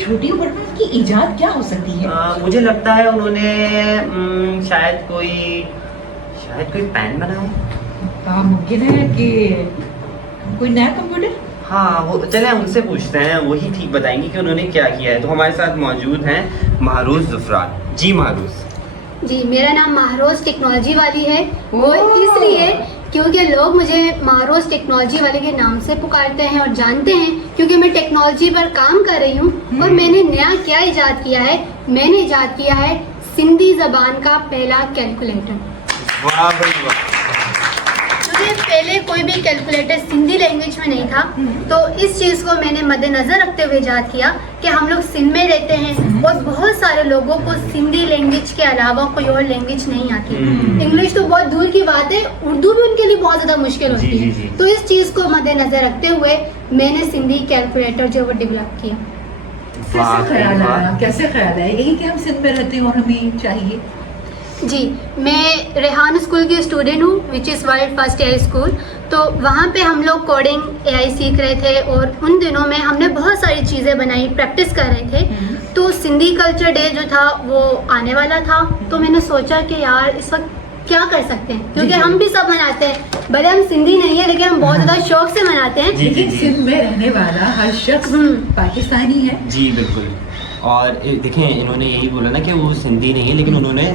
چھوٹی عمر میں ان کی ایجاد کیا ہو سکتی ہے؟ مجھے لگتا ہے انہوں نے شاید کوئی پین بنایا. ممکن ہے کہ کوئی نیا کمپیوٹر. ہاں وہ چلیں ان سے پوچھتے ہیں, وہی ٹھیک بتائیں گے کہ انہوں نے کیا کیا ہے. تو ہمارے ساتھ موجود ہیں مہروز زفران. جی مہروز. جی میرا نام مہروز ٹیکنالوجی والی ہے. وہ اس لیے کیونکہ لوگ مجھے مہروز ٹیکنالوجی والے کے نام سے پکارتے ہیں اور جانتے ہیں کیونکہ میں ٹیکنالوجی پر کام کر رہی ہوں. اور میں نے نیا کیا ایجاد کیا ہے, میں نے ایجاد کیا ہے سندھی زبان کا پہلا کیلکولیٹر. واہ بھائی واہ. کیونکہ پہلے کوئی بھی کیلکولیٹر سندھی لینگویج میں نہیں تھا, تو اس چیز کو میں نے مد نظر رکھتے ہوئے ایجاد کیا کہ ہم لوگ سندھ میں رہتے ہیں اور بہت سارے لوگوں کو سندھی لینگویج کے علاوہ کوئی اور لینگویج نہیں آتی. انگلش تو بہت دور کی بات ہے, اردو بھی ان کے لیے بہت زیادہ مشکل ہوتی ہے. تو اس چیز کو مد نظر رکھتے ہوئے میں نے سندھی کیلکولیٹر جو وہ ڈیولپ کیا. کیسے خیال ہے یہی کہ ہم سندھ میں رہتے ہیں اور ہمیں چاہیے؟ جی میں ریحان اسکول کی اسٹوڈنٹ ہوں which is world first year school. تو وہاں پہ ہم لوگ کوڈنگ اے آئی سیکھ رہے تھے اور ان دنوں میں ہم نے بہت ساری چیزیں بنائی, پریکٹس کر رہے تھے. تو سندھی کلچر ڈے جو تھا وہ آنے والا تھا, تو میں نے سوچا کہ یار اس وقت کیا کر سکتے ہیں, کیونکہ ہم بھی سب مناتے ہیں, بھلے ہم سندھی نہیں ہیں لیکن ہم بہت زیادہ شوق سے مناتے ہیں. لیکن سندھ میں رہنے والا ہر شخص پاکستانی ہے. جی بالکل. اور دیکھیں انہوں نے یہی بولا نا کہ وہ سندھی نہیں ہے, لیکن انہوں نے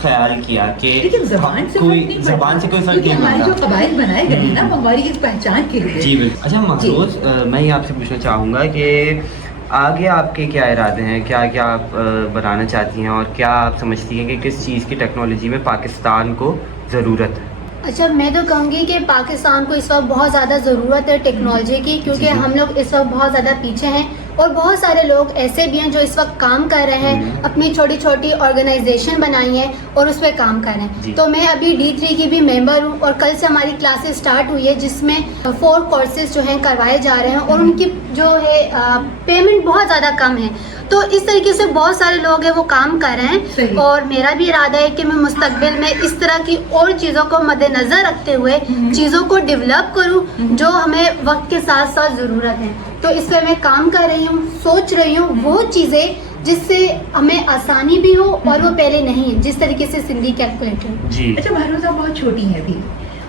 خیال کیا کہ زبان سے کوئی فرق نہیں. ہمارے جو قبائل بنائے گئے ہیں نا ہماری اس پہچان کے لیے. جی بالکل. اچھا مہروز, میں یہ آپ سے پوچھنا چاہوں گا کہ آگے آپ کے کیا ارادے ہیں, کیا کیا آپ بنانا چاہتی ہیں, اور کیا آپ سمجھتی ہیں کہ کس چیز کی ٹیکنالوجی میں پاکستان کو ضرورت ہے؟ اچھا میں تو کہوں گی کہ پاکستان کو اس وقت بہت زیادہ ضرورت ہے ٹیکنالوجی کی, کیونکہ ہم لوگ اس وقت بہت زیادہ پیچھے ہیں اور بہت سارے لوگ ایسے بھی ہیں جو اس وقت کام کر رہے ہیں, اپنی چھوٹی چھوٹی آرگنائزیشن بنائی ہیں اور اس پہ کام کر رہے ہیں. تو میں ابھی D3 کی بھی ممبر ہوں اور کل سے ہماری کلاسز اسٹارٹ ہوئی ہے جس میں 4 کورسز جو ہیں کروائے جا رہے ہیں اور ان کی جو ہے پیمنٹ بہت زیادہ کم ہے. تو اس طریقے سے بہت سارے لوگ ہیں وہ کام کر رہے ہیں, اور میرا بھی ارادہ ہے کہ میں مستقبل میں اس طرح کی اور چیزوں کو مد نظر رکھتے ہوئے چیزوں کو ڈیولپ کروں جو ہمیں وقت کے ساتھ ساتھ ضرورت ہے. تو اس پہ میں کام کر رہی ہوں, سوچ رہی ہوں وہ چیزیں جس سے ہمیں آسانی بھی ہو اور وہ پہلے نہیں ہے, جس طریقے سے سندھی کیلکولیٹر. جی اچھا مہروز آپ بہت چھوٹی ہیں ابھی,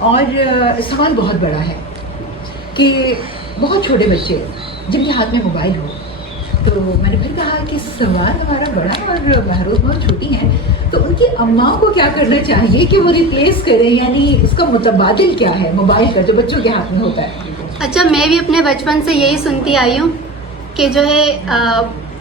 اور سوال بہت بڑا ہے کہ بہت چھوٹے بچے جن کے ہاتھ میں موبائل ہو, تو میں نے پھر کہا کہ سوال ہمارا بڑا اور مہروز بہت چھوٹی ہیں, تو ان کی اماں کو کیا کرنا چاہیے کہ وہ ریپلیس کریں, یعنی اس کا متبادل کیا ہے موبائل کا جو بچوں کے ہاتھ میں ہوتا ہے؟ اچھا میں بھی اپنے بچپن سے یہی سنتی آئی ہوں کہ جو ہے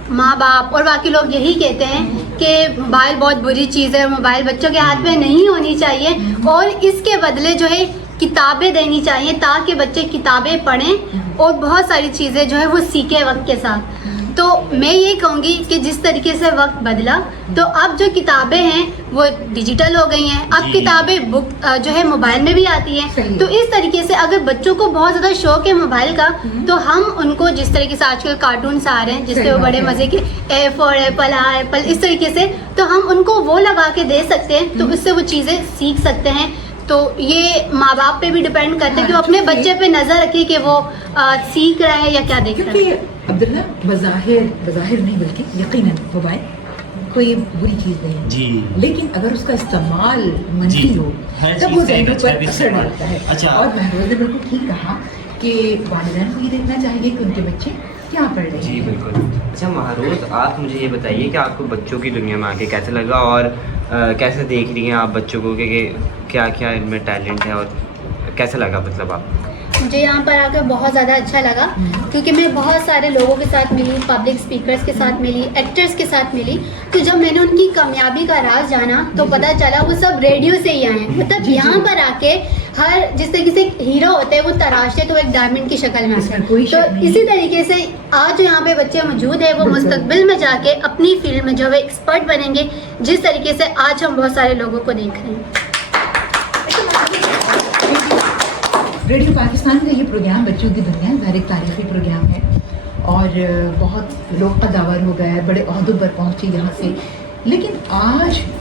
ماں باپ اور باقی لوگ یہی کہتے ہیں کہ موبائل بہت بری چیز ہے, موبائل بچوں کے ہاتھ میں نہیں ہونی چاہیے, اور اس کے بدلے جو ہے کتابیں دینی چاہیے تاکہ بچے کتابیں پڑھیں اور بہت ساری چیزیں جو ہے وہ سیکھیں وقت کے ساتھ. تو میں یہ کہوں گی کہ جس طریقے سے وقت بدلا تو اب جو کتابیں ہیں وہ ڈیجیٹل ہو گئی ہیں, اب کتابیں بک جو ہے موبائل میں بھی آتی ہیں. تو اس طریقے سے اگر بچوں کو بہت زیادہ شوق ہے موبائل کا, تو ہم ان کو جس طریقے سے آج کل کارٹونس آ رہے ہیں جس سے وہ بڑے مزے کے اے فار ایپل, ایپل, اس طریقے سے, تو ہم ان کو وہ لگا کے دے سکتے ہیں, تو اس سے وہ چیزیں سیکھ سکتے ہیں. تو یہ ماں باپ پہ بھی ڈپینڈ کرتے ہیں کہ وہ اپنے بچے پہ نظر رکھے کہ وہ سیکھ رہا ہے یا کیا دیکھ رہا ہے. عبداللہ بظاہر نہیں بلکہ یقیناً موبائل کوئی بری چیز نہیں جی, لیکن اگر اس کا استعمال منفی ہو تب وہ ذہنوں پر اثر ڈالتا ہے. اور مہروز نے بالکل ٹھیک کہا کہ والدین کو یہ دیکھنا چاہیے کہ ان کے بچے کیا پڑھ رہے ہیں. جی بالکل. اچھا مہروز آپ مجھے یہ بتائیے کہ آپ کو بچوں کی دنیا میں آ کے کیسے لگا, اور کیسے دیکھ رہی ہیں آپ بچوں کو کہ کیا کیا ان میں ٹیلنٹ ہے, اور کیسے لگا مطلب آپ؟ مجھے یہاں پر آ کر بہت زیادہ اچھا لگا کیونکہ میں بہت سارے لوگوں کے ساتھ ملی, پبلک اسپیکرس کے ساتھ ملی, ایکٹرس کے ساتھ ملی. تو جب میں نے ان کی کامیابی کا راز جانا تو پتہ چلا وہ سب ریڈیو سے ہی آئے ہیں. مطلب یہاں پر آ کے ہر جس طریقے سے ہیرو ہوتے ہیں وہ تراشتے تو ایک ڈائمنڈ کی شکل میں آتے ہیں. تو اسی طریقے سے آج جو یہاں پہ بچے موجود ہیں وہ مستقبل میں جا کے اپنی فیلڈ میں جو ہے ایکسپرٹ بنیں گے, جس طریقے سے آج ہم بہت سارے لوگوں کو دیکھ رہے ہیں. ریڈیو پاکستان کا یہ پروگرام بچوں کی دنیا ظاہر ایک تاریخی پروگرام ہے, اور بہت لوگ قداور ہو گئے, بڑے عہدوں پر پہنچے یہاں سے. لیکن آج